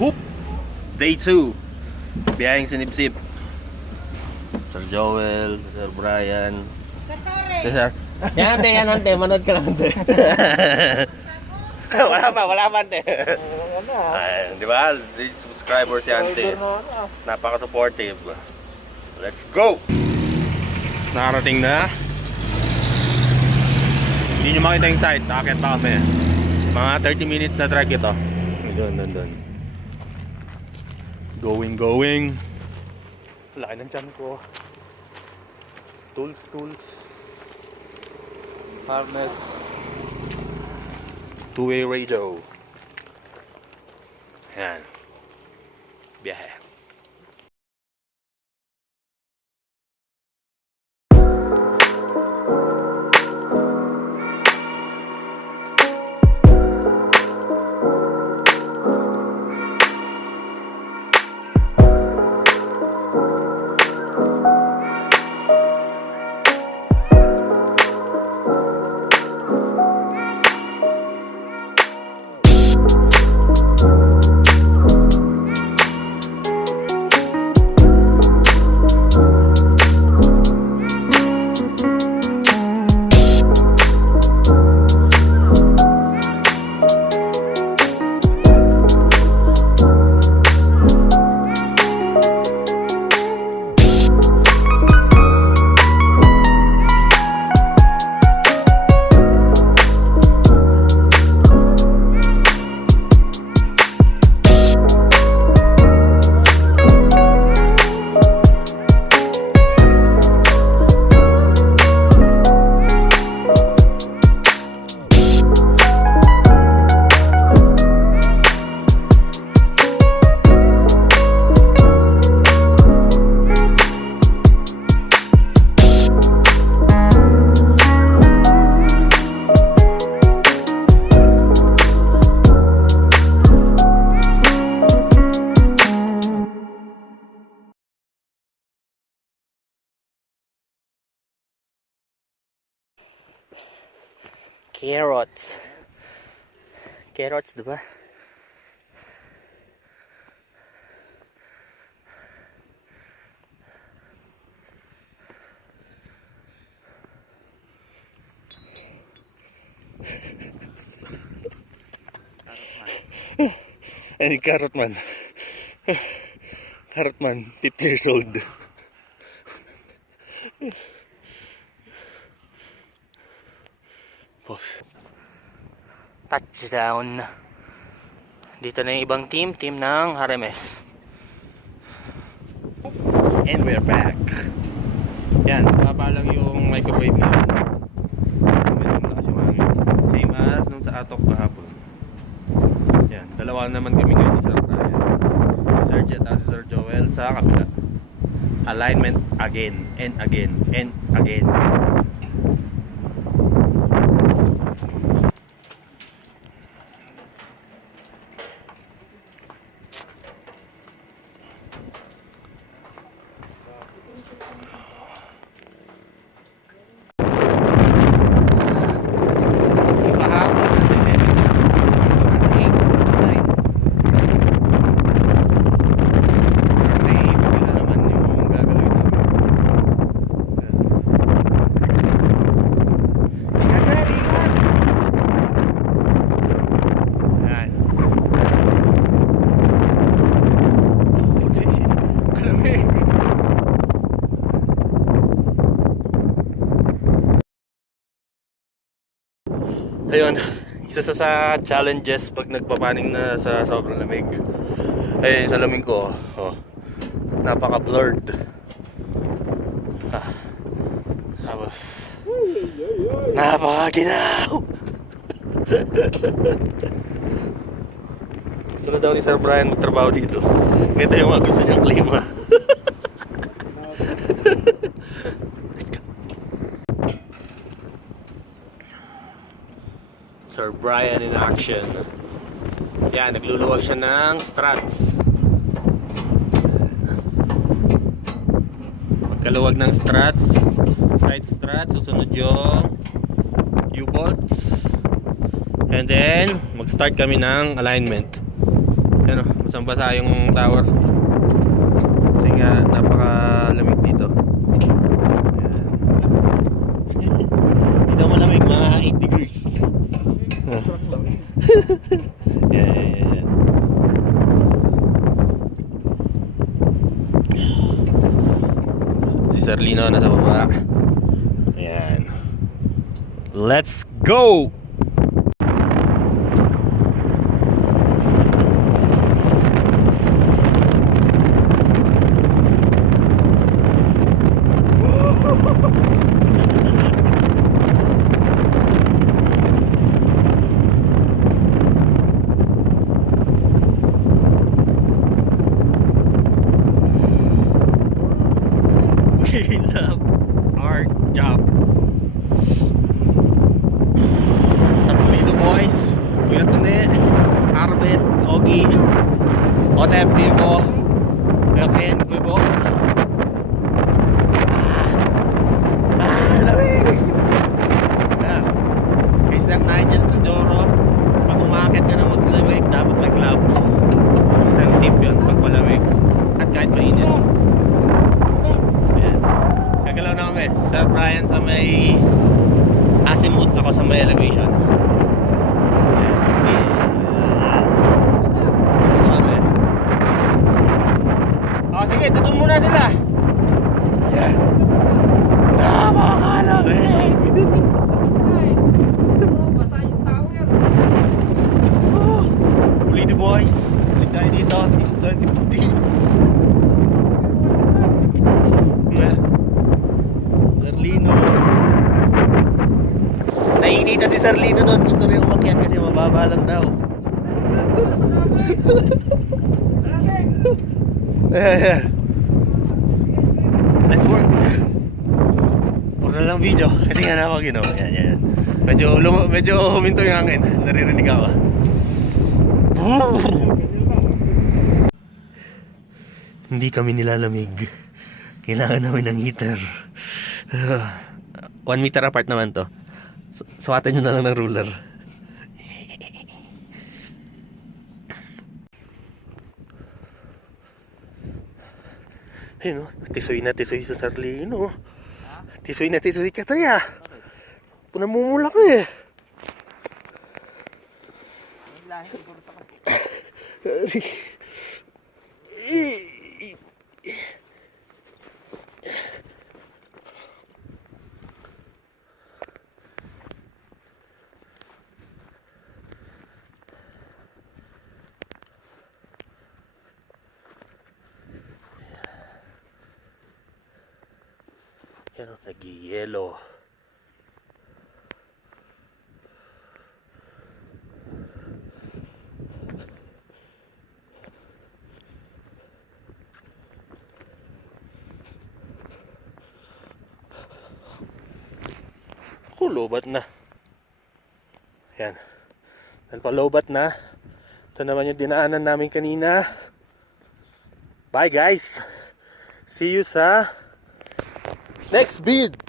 Hoop! Day 2. Biyaheng sinipsip. Sir Joel, Sir Bryan. Sir. Yan ante, manood ka lang ante. wala pa ante. Di ba? Subscriber si ante. Napaka-supportive. Let's go! Nakarating na. Hindi nyo makita yung site, nakakit pa kami. Mga 30 minutes na track ito. Doon. Going. Laki ng tiyan ko. Tools. Harness. Two-way radio. Yan. Biyahe. Carrots, diba? Any carrot man. Carrot man, 50 years old. Touchdown. Dito na yung ibang team ng RMS. And we're back. Yan, baba lang yung microwave niya. Medyo malakas yung hangin. Same as nung sa atok kahapon. Yan, dalawa naman kami ngayon ni Sir Bryan. Si Sir Jet at si Sir Joel sa kabila. Alignment again and again and again. Ayun, isa sa challenges pag nagpapaning na sa sobrang lamig. Ayun, sa lamig ko, napaka-blurred. Tapos, napaka-ginaw! Gusto na daw ni Sir Bryan magtrabaho dito. Ito yung mga gusto niyang klima. Sir Bryan in action. Yan, nagluluwag siya ng struts. Pagkaluwag ng struts, side struts, susunod yung U-bolts. And then, mag-start kami ng alignment. Ano, basang-basa yung tower. Kasi nga napakalamig dito. Ayan. Dito malamig, mga 8 degrees. Yan. Si Sir Lino nasa baba. Ayan. Let's go! We love our job. Sa Pulido boys, Kuya Tune, Arbet, Ogi, Otep, Bilbo, Kuya Ken, Kuya Bo. Lamig! Kay Sir Nigel Tudoro, pag umakit ka na maglamig, dapat may gloves. Isang tip yun pag malamig. At kahit mainit. Gagalaw na kami. Sir Bryan sa may azimuth, ako sa may elevation. Oh, sige, tutun muna sila. Yan. Napakalamig. Pulido boys. Ulit tayo dito since 2015. Sir Lino. Naiinitan si Sir Lino doon. Gusto rin umakyat kasi mababa lang daw. Let's work. Puro na lang video kasi nga na ako ginawa. Yan. Medyo huminto yung hangin. Naririnig ako. Hindi kami nilalamig. Kailangan namin ng heater. 1 meter apart naman to. Suwatan nyo na lang ng ruler. Ayun o, tisoy na tisoy sa Sarlino. Tisoy na tisoy ka tayo. Namumula ko eh. Yan o, nag-yelo. Lobat na. Yan. Dahil pa lobat na. Ito naman yung dinaanan namin kanina. Bye guys. See you sa next vid.